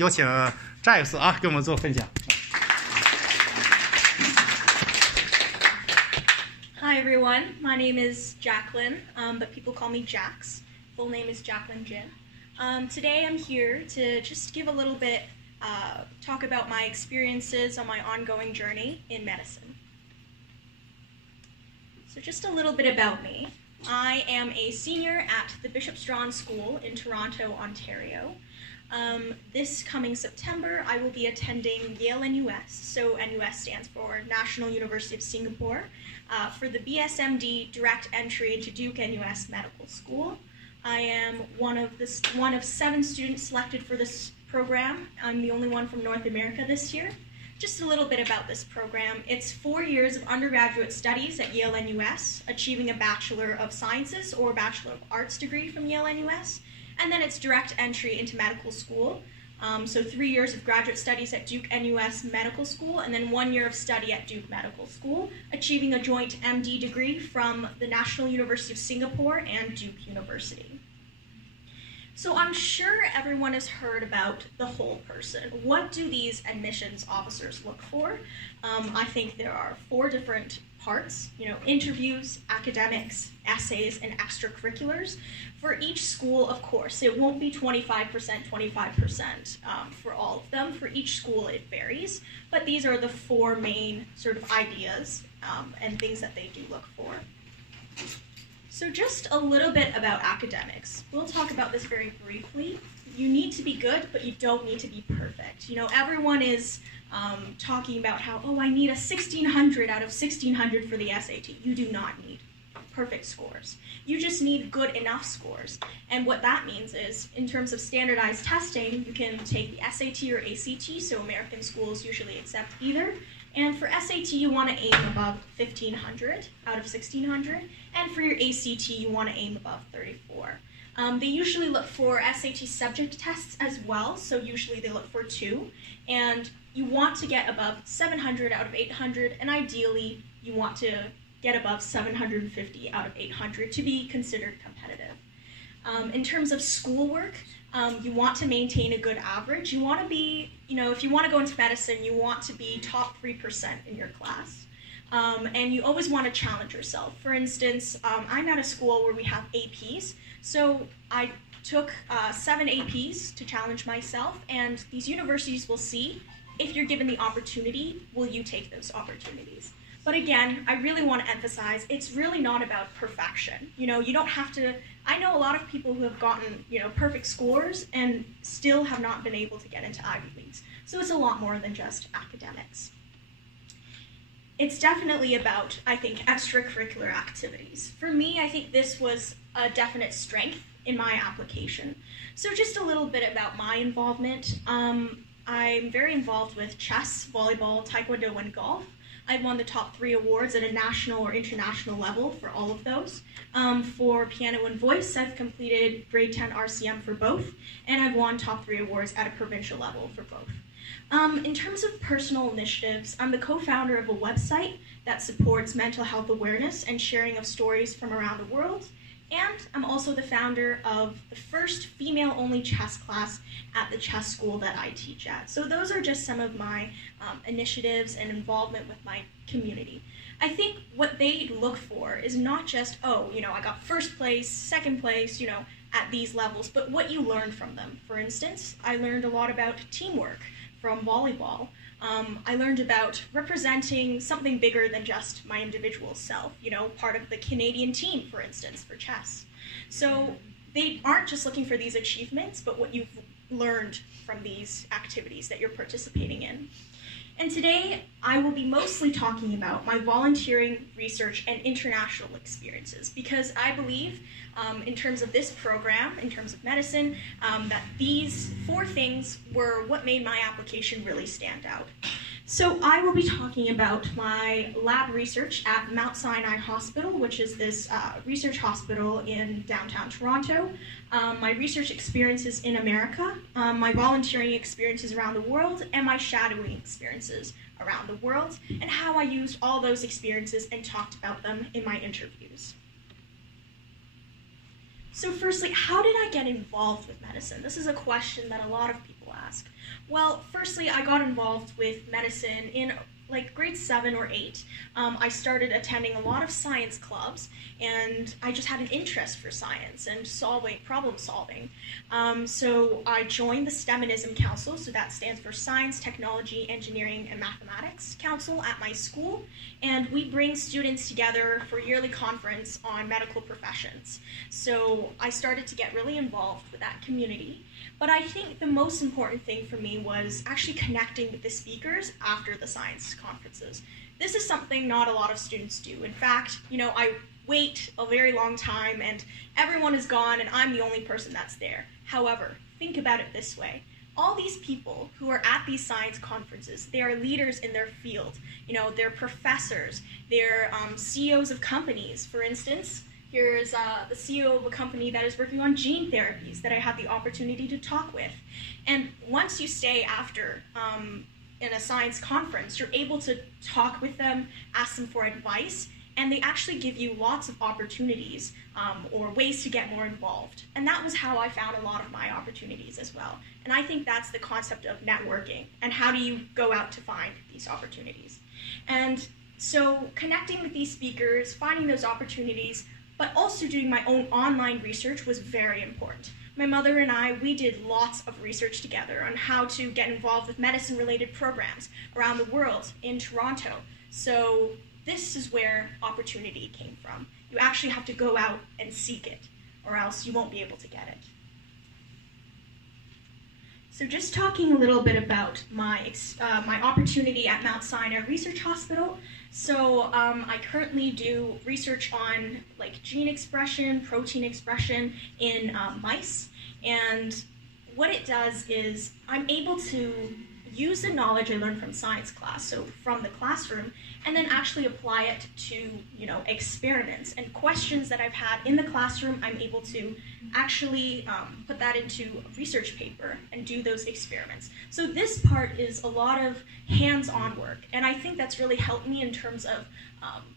有请詹姆斯啊，跟我们做分享。Hi everyone, my name is Jacqueline, but people call me Jax. Full name is Jacqueline Jin. Today I'm here to just give a little bit, talk about my experiences on my ongoing journey in medicine. So just a little bit about me. I am a senior at the Bishop Strachan School in Toronto, Ontario. This coming September, I will be attending Yale NUS. So NUS stands for National University of Singapore, for the BSMD direct entry into Duke NUS Medical School. I am one of 7 students selected for this program. I'm the only one from North America this year. Just a little bit about this program. It's 4 years of undergraduate studies at Yale NUS, achieving a Bachelor of Sciences or Bachelor of Arts degree from Yale NUS, and then it's direct entry into medical school. So 3 years of graduate studies at Duke NUS Medical School, and then 1 year of study at Duke Medical School, achieving a joint MD degree from the National University of Singapore and Duke University. So I'm sure everyone has heard about the whole person. What do these admissions officers look for? I think there are 4 different parts, interviews, academics, essays, and extracurriculars. For each school, of course, it won't be 25%, 25% for all of them. For each school, it varies, but these are the 4 main sort of ideas and things that they do look for. So just a little bit about academics. We'll talk about this very briefly. You need to be good, but you don't need to be perfect. Everyone is talking about how, oh, I need a 1600 out of 1600 for the SAT. You do not need perfect scores. You just need good enough scores. And what that means is, in terms of standardized testing, you can take the SAT or ACT, so American schools usually accept either. And for SAT, you want to aim above 1500 out of 1600, and for your ACT, you want to aim above 34. They usually look for SAT subject tests as well, so usually they look for 2, and you want to get above 700 out of 800, and ideally, you want to get above 750 out of 800 to be considered competitive. In terms of schoolwork, you want to maintain a good average. You want to be, if you want to go into medicine, you want to be top 3% in your class. And you always want to challenge yourself. For instance, I'm at a school where we have APs, so I took 7 APs to challenge myself, and these universities will see if you're given the opportunity, will you take those opportunities? But again, I really want to emphasize, it's really not about perfection. You don't have to, I know a lot of people who have gotten, perfect scores and still have not been able to get into Ivy Leagues. So it's a lot more than just academics. It's definitely about, I think, extracurricular activities. For me, I think this was a definite strength in my application. So just a little bit about my involvement. I'm very involved with chess, volleyball, taekwondo, and golf. I've won the top 3 awards at a national or international level for all of those. For piano and voice, I've completed grade 10 RCM for both, and I've won top 3 awards at a provincial level for both. In terms of personal initiatives, I'm the co-founder of a website that supports mental health awareness and sharing of stories from around the world. And I'm also the founder of the first female-only chess class at the chess school that I teach at. So those are just some of my initiatives and involvement with my community. I think what they look for is not just, oh, I got first place, second place, at these levels, but what you learn from them. For instance, I learned a lot about teamwork from volleyball. I learned about representing something bigger than just my individual self, part of the Canadian team, for instance, for chess. So they aren't just looking for these achievements, but what you've learned from these activities that you're participating in. And today, I will be mostly talking about my volunteering, research, and international experiences, because I believe, in terms of this program, in terms of medicine, that these 4 things were what made my application really stand out. So I will be talking about my lab research at Mount Sinai Hospital, which is this research hospital in downtown Toronto, my research experiences in America, my volunteering experiences around the world, and my shadowing experiences around the world, and how I used all those experiences and talked about them in my interviews. So firstly, how did I get involved with medicine? This is a question that a lot of people ask? Well, firstly, I got involved with medicine in like grade 7 or 8. I started attending a lot of science clubs, and I just had an interest for science and problem solving. So I joined the STEMinism Council, so that stands for Science, Technology, Engineering, and Mathematics Council at my school, and we bring students together for a yearly conference on medical professions. So I started to get really involved with that community. But I think the most important thing for me was actually connecting with the speakers after the science conferences. This is something not a lot of students do. In fact, I wait a very long time and everyone is gone and I'm the only person that's there. However, think about it this way. All these people who are at these science conferences, they are leaders in their field. They're professors, they're CEOs of companies. For instance, here's the CEO of a company that is working on gene therapies that I had the opportunity to talk with. And once you stay after in a science conference, you're able to talk with them, ask them for advice, and they actually give you lots of opportunities or ways to get more involved. And that was how I found a lot of my opportunities as well. And I think that's the concept of networking and how do you go out to find these opportunities. And so connecting with these speakers, finding those opportunities, but also doing my own online research was very important. My mother and I, we did lots of research together on how to get involved with medicine-related programs around the world in Toronto. So this is where opportunity came from. You actually have to go out and seek it, or else you won't be able to get it. So just talking a little bit about my opportunity at Mount Sinai Research Hospital. So I currently do research on gene expression, protein expression in mice. And what it does is I'm able to use the knowledge I learned from science class, so from the classroom, and then actually apply it to experiments and questions that I've had in the classroom. I'm able to actually put that into a research paper and do those experiments. So this part is a lot of hands-on work, and I think that's really helped me in terms of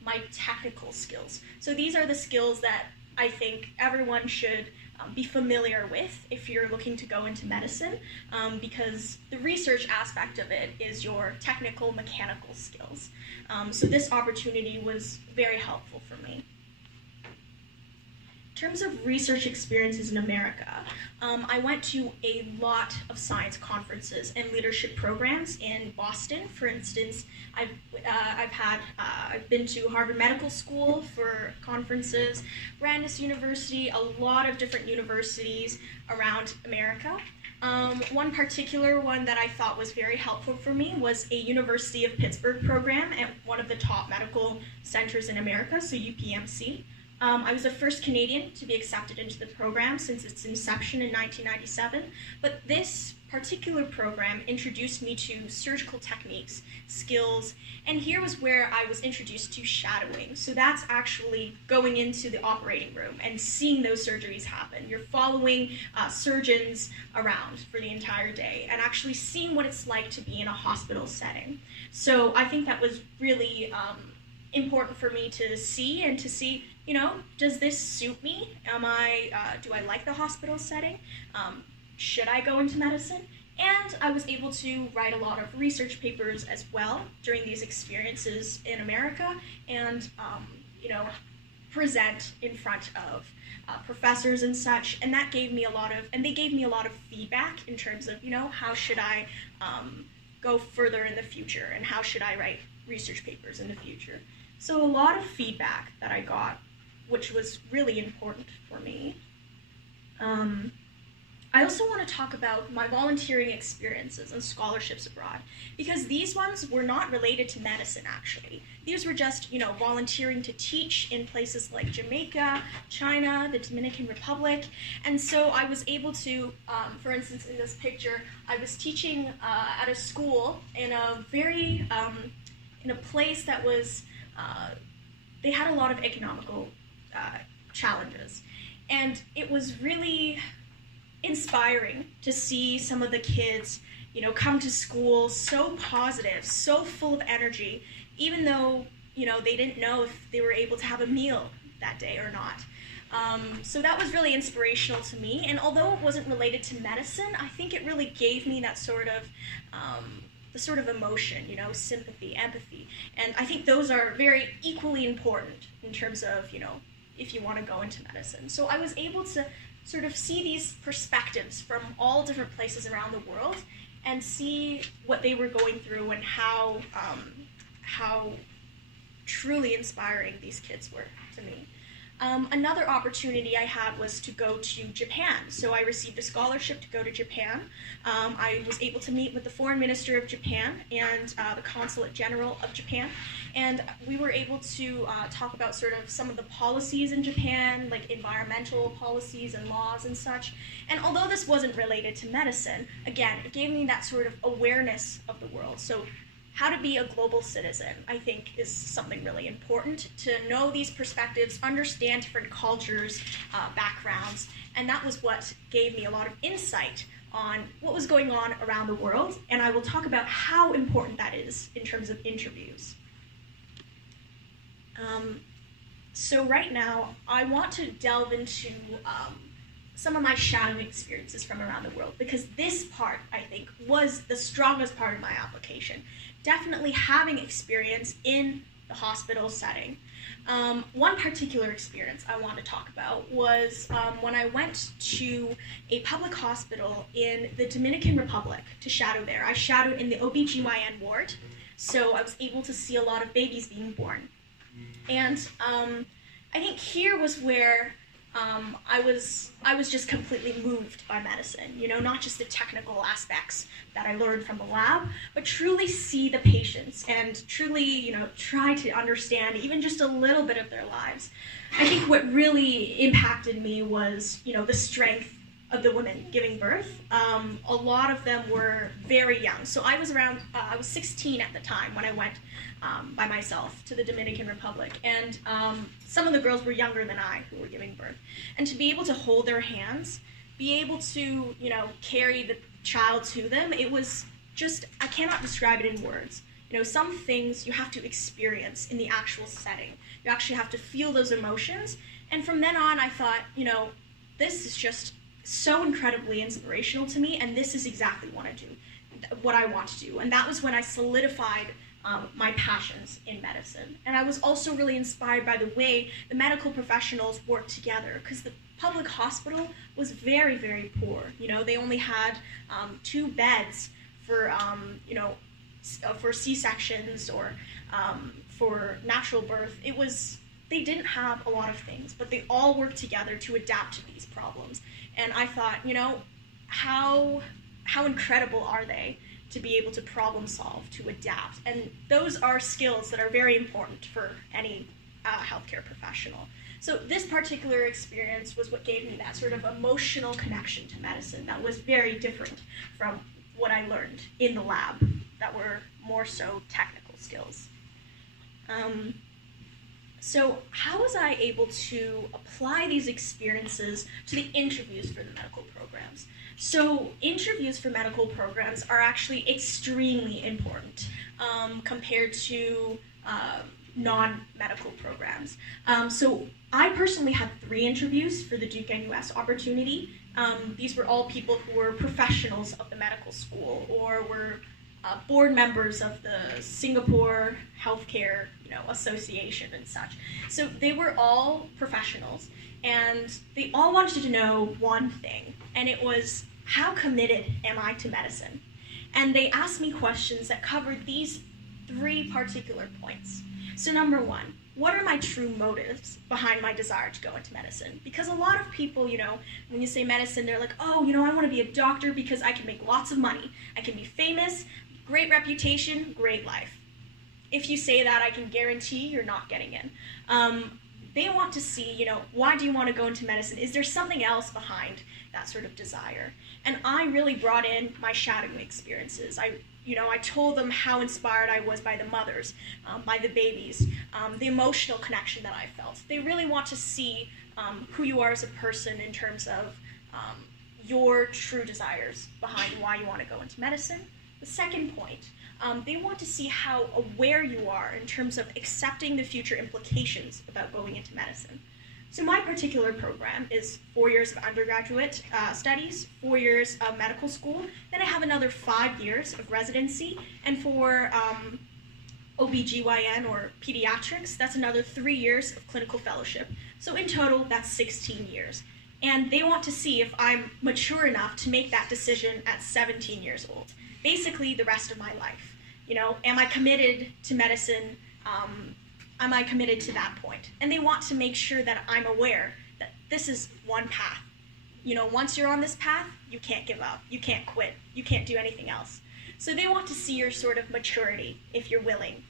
my technical skills. So these are the skills that I think everyone should be familiar with if you're looking to go into medicine, because the research aspect of it is your technical, mechanical skills. So this opportunity was very helpful for me. In terms of research experiences in America, I went to a lot of science conferences and leadership programs in Boston. For instance, I've been to Harvard Medical School for conferences, Brandeis University, a lot of different universities around America. One particular one that I thought was very helpful for me was a University of Pittsburgh program at one of the top medical centers in America, so UPMC. I was the first Canadian to be accepted into the program since its inception in 1997, but this particular program introduced me to surgical techniques, skills, and here was where I was introduced to shadowing. So that's actually going into the operating room and seeing those surgeries happen. You're following surgeons around for the entire day and actually seeing what it's like to be in a hospital setting. So I think that was really important for me to see and to see, does this suit me? Do I like the hospital setting? Should I go into medicine? And I was able to write a lot of research papers as well during these experiences in America and, present in front of professors and such. And that gave me they gave me a lot of feedback in terms of, how should I go further in the future and how should I write research papers in the future. So a lot of feedback that I got, which was really important for me. I also want to talk about my volunteering experiences and scholarships abroad, because these ones were not related to medicine, actually. These were just, volunteering to teach in places like Jamaica, China, the Dominican Republic, and so I was able to, for instance, in this picture, I was teaching at a school in a very, in a place that was, they had a lot of economical challenges, and it was really inspiring to see some of the kids, come to school so positive, so full of energy, even though, they didn't know if they were able to have a meal that day or not. So that was really inspirational to me, and although it wasn't related to medicine, I think it really gave me that sort of the sort of emotion, sympathy, empathy, and I think those are very equally important in terms of, if you want to go into medicine. So I was able to sort of see these perspectives from all different places around the world and see what they were going through and how truly inspiring these kids were to me. Another opportunity I had was to go to Japan. So I received a scholarship to go to Japan. I was able to meet with the Foreign Minister of Japan and the Consulate General of Japan. And we were able to talk about sort of some of the policies in Japan, like environmental policies and laws and such. And although this wasn't related to medicine, again, it gave me that sort of awareness of the world. So how to be a global citizen, I think, is something really important, to know these perspectives, understand different cultures, backgrounds, and that was what gave me a lot of insight on what was going on around the world, and I will talk about how important that is in terms of interviews. So right now, I want to delve into some of my shadowing experiences from around the world, because this part, I think, was the strongest part of my application. Definitely having experience in the hospital setting. One particular experience I want to talk about was when I went to a public hospital in the Dominican Republic to shadow there. I shadowed in the OBGYN ward, so I was able to see a lot of babies being born. And I think here was where I was just completely moved by medicine, not just the technical aspects that I learned from the lab, but truly see the patients and truly, try to understand even just a little bit of their lives. I think what really impacted me was, the strength of the women giving birth. A lot of them were very young. So I was 16 at the time when I went by myself to the Dominican Republic. And some of the girls were younger than I who were giving birth. And to be able to hold their hands, be able to, carry the child to them, it was just, I cannot describe it in words. Some things you have to experience in the actual setting. You actually have to feel those emotions. And from then on, I thought, this is just so incredibly inspirational to me, and this is exactly what I want to do. And that was when I solidified my passions in medicine. And I was also really inspired by the way the medical professionals worked together, because the public hospital was very, very poor. They only had 2 beds for, for C-sections or for natural birth. They didn't have a lot of things, but they all worked together to adapt to these problems. And I thought, how incredible are they to be able to problem solve, to adapt. And those are skills that are very important for any healthcare professional. So this particular experience was what gave me that sort of emotional connection to medicine that was very different from what I learned in the lab that were more so technical skills. So how was I able to apply these experiences to the interviews for the medical programs? So interviews for medical programs are actually extremely important compared to non-medical programs. So I personally had 3 interviews for the Duke NUS opportunity. These were all people who were professionals of the medical school or were board members of the Singapore Healthcare Association and such. So they were all professionals, and they all wanted to know one thing, and it was, how committed am I to medicine? And they asked me questions that covered these 3 particular points. So number 1, what are my true motives behind my desire to go into medicine? Because a lot of people, when you say medicine, they're like, oh, I want to be a doctor because I can make lots of money. I can be famous, great reputation, great life. If you say that, I can guarantee you're not getting in. They want to see, why do you want to go into medicine? Is there something else behind that sort of desire? And I really brought in my shadowing experiences. I told them how inspired I was by the mothers, by the babies, the emotional connection that I felt. They really want to see who you are as a person in terms of your true desires behind why you want to go into medicine. The second point, they want to see how aware you are in terms of accepting the future implications about going into medicine. So my particular program is 4 years of undergraduate studies, 4 years of medical school, then I have another 5 years of residency, and for OBGYN or pediatrics, that's another 3 years of clinical fellowship. So in total, that's 16 years. And they want to see if I'm mature enough to make that decision at 17 years old. Basically, the rest of my life. You know, am I committed to medicine? Am I committed to that point? And they want to make sure that I'm aware that this is one path. You know, once you're on this path, you can't give up. You can't quit. You can't do anything else. So they want to see your sort of maturity, if you're willing.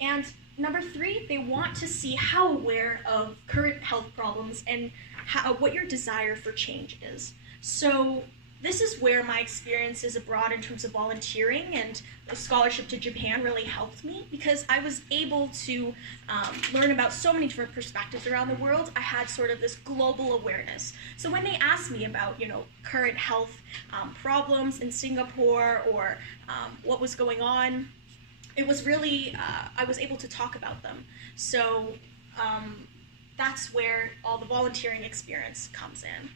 And number 3, they want to see how aware of current health problems and what your desire for change is. So this is where my experiences abroad in terms of volunteering and a scholarship to Japan really helped me, because I was able to learn about so many different perspectives around the world. I had sort of this global awareness. So when they asked me about, you know, current health problems in Singapore or what was going on, it was really, I was able to talk about them. So that's where all the volunteering experience comes in.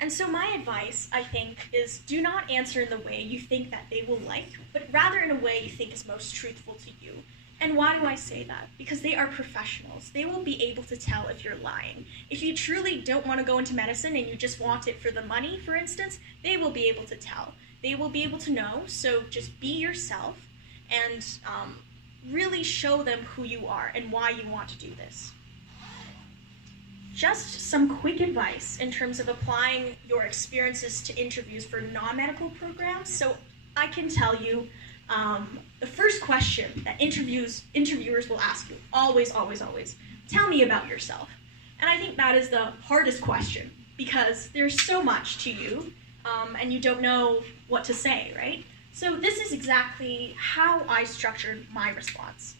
And so my advice, I think, is do not answer in the way you think that they will like, but rather in a way you think is most truthful to you. And why do I say that? Because they are professionals. They will be able to tell if you're lying. If you truly don't want to go into medicine and you just want it for the money, for instance, they will be able to tell. They will be able to know, so just be yourself and really show them who you are and why you want to do this. Just some quick advice in terms of applying your experiences to interviews for non-medical programs. So I can tell you the first question that interviewers will ask you, always, tell me about yourself. And I think that is the hardest question, because there's so much to you and you don't know what to say, right? So this is exactly how I structured my response.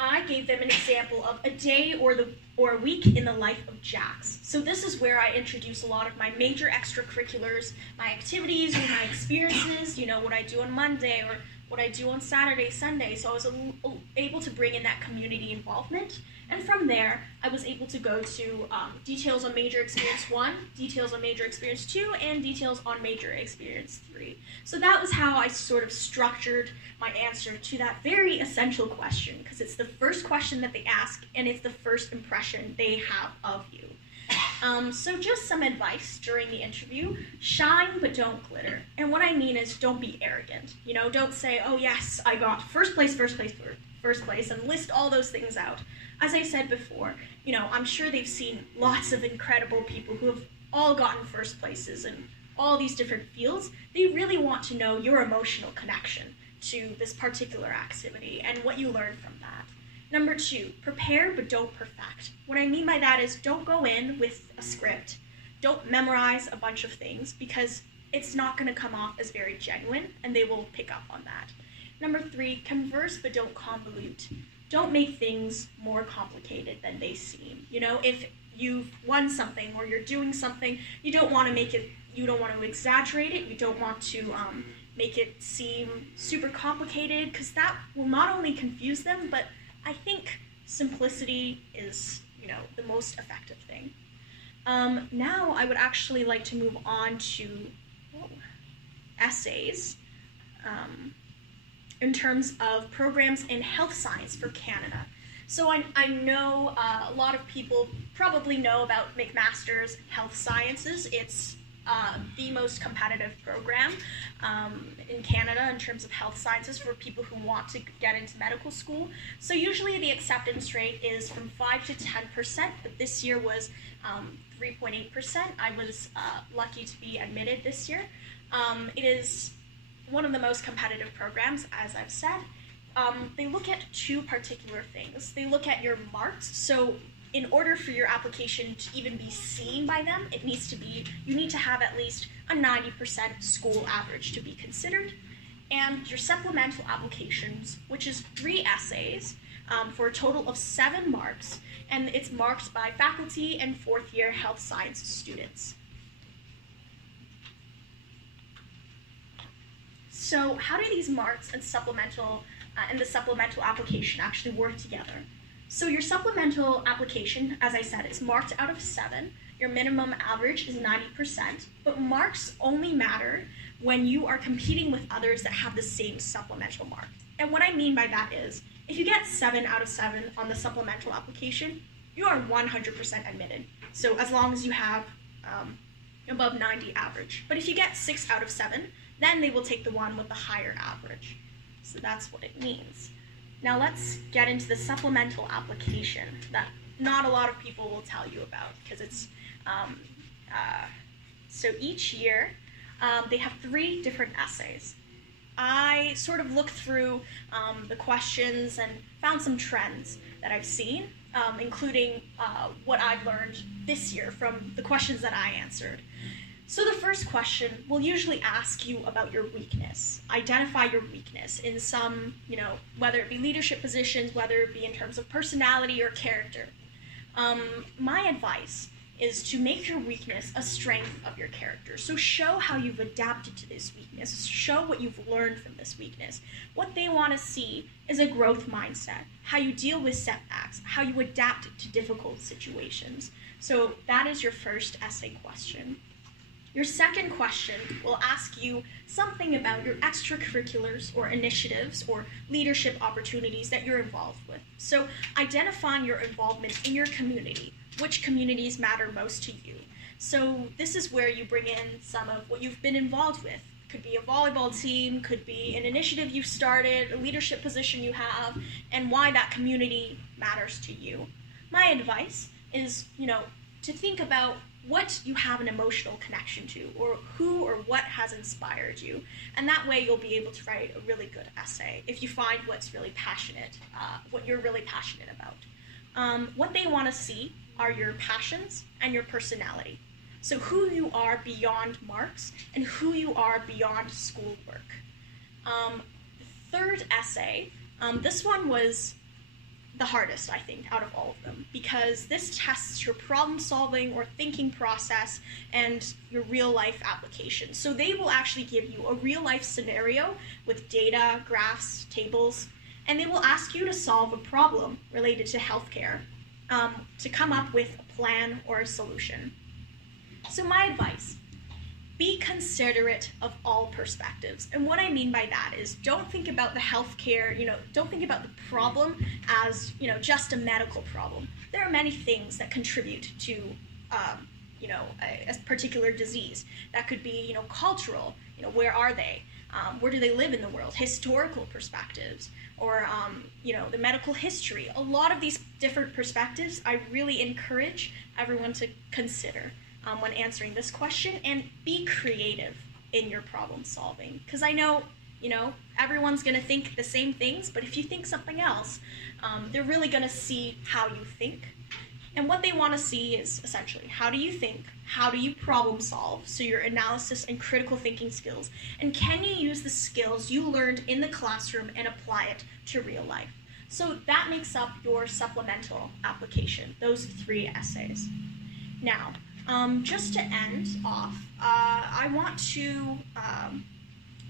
I gave them an example of a day or a week in the life of Jax. So this is where I introduce a lot of my major extracurriculars, my activities, or my experiences, you know, what I do on Monday or what I do on Saturday, Sunday. So I was able to bring in that community involvement. And from there, I was able to go to details on major experience 1, details on major experience 2, and details on major experience 3. So that was how I sort of structured my answer to that very essential question, because it's the first question that they ask, and it's the first impression they have of you. So just some advice during the interview: shine but don't glitter. And what I mean is, don't be arrogant. You know, don't say, oh yes, I got first place, and list all those things out. As I said before, you know, I'm sure they've seen lots of incredible people who have all gotten first places in all these different fields. They really want to know your emotional connection to this particular activity and what you learned from that. Number 2, prepare but don't perfect. What I mean by that is, don't go in with a script. Don't memorize a bunch of things, because it's not going to come off as very genuine, and they will pick up on that. Number 3, converse but don't convolute. Don't make things more complicated than they seem. You know, if you've won something or you're doing something, you don't want to exaggerate it, you don't want to make it seem super complicated, because that will not only confuse them, but I think simplicity is, you know, the most effective thing. Now I would actually like to move on to essays in terms of programs in health science for Canada. So I know a lot of people probably know about McMaster's Health Sciences. It's the most competitive program in Canada in terms of health sciences for people who want to get into medical school. So usually the acceptance rate is from 5 to 10%, but this year was 3.8%. I was lucky to be admitted this year. It is one of the most competitive programs, as I've said. They look at 2 particular things. They look at your marks. So in order for your application to even be seen by them, you need to have at least a 90% school average to be considered. And your supplemental applications, which is 3 essays for a total of 7 marks, and it's marked by faculty and 4th-year health science students. So how do these marks and the supplemental application actually work together? So your supplemental application, as I said, is marked out of 7. Your minimum average is 90%, but marks only matter when you are competing with others that have the same supplemental mark. And what I mean by that is, if you get 7 out of 7 on the supplemental application, you are 100% admitted. So as long as you have above 90 average. But if you get 6 out of 7, then they will take the one with the higher average. So that's what it means. Now let's get into the supplemental application that not a lot of people will tell you about, because it's, so each year they have 3 different essays. I sort of looked through the questions and found some trends that I've seen, including what I've learned this year from the questions that I answered. So the first question will usually ask you about your weakness. Identify your weakness in some, whether it be leadership positions, whether it be in terms of personality or character. My advice is to make your weakness a strength of your character. So show how you've adapted to this weakness. Show what you've learned from this weakness. What they want to see is a growth mindset, how you deal with setbacks, how you adapt to difficult situations. So that is your first essay question. Your second question will ask you something about your extracurriculars or initiatives or leadership opportunities that you're involved with. So identifying your involvement in your community. Which communities matter most to you? So this is where you bring in some of what you've been involved with. Could be a volleyball team, could be an initiative you've started, a leadership position you have, and why that community matters to you. My advice is, to think about what you have an emotional connection to, or who or what has inspired you. And that way you'll be able to write a really good essay if you find what's really passionate, what you're really passionate about. What they want to see are your passions and your personality. So who you are beyond marks and who you are beyond schoolwork. The third essay, this one was the hardest, I think, out of all of them, because this tests your problem-solving or thinking process and your real-life application. So they will actually give you a real-life scenario with data, graphs, tables, and they will ask you to solve a problem related to healthcare, to come up with a plan or a solution. So my advice, be considerate of all perspectives. And what I mean by that is, don't think about the healthcare, don't think about the problem as, just a medical problem. There are many things that contribute to, a particular disease. That could be, cultural, where are they? Where do they live in the world? Historical perspectives, or, the medical history. A lot of these different perspectives, I really encourage everyone to consider when answering this question, and be creative in your problem solving. Because I know, everyone's going to think the same things, but if you think something else, they're really going to see how you think. And what they want to see is essentially, how do you think? How do you problem solve? So your analysis and critical thinking skills. And can you use the skills you learned in the classroom and apply it to real life? So that makes up your supplemental application, those 3 essays. Now, just to end off, I want to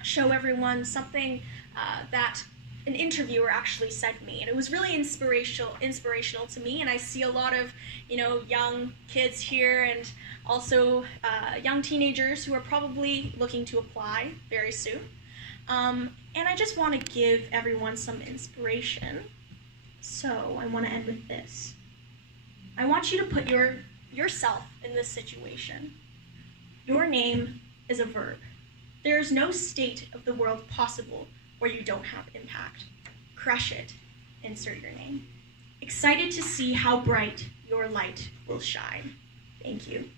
show everyone something that an interviewer actually said to me, and it was really inspirational to me. And I see a lot of young kids here, and also young teenagers who are probably looking to apply very soon. And I just want to give everyone some inspiration. So I want to end with this. I want you to put yourself in this situation. Your name is a verb. There is no state of the world possible where you don't have impact. Crush it. Insert your name. Excited to see how bright your light will shine. Thank you.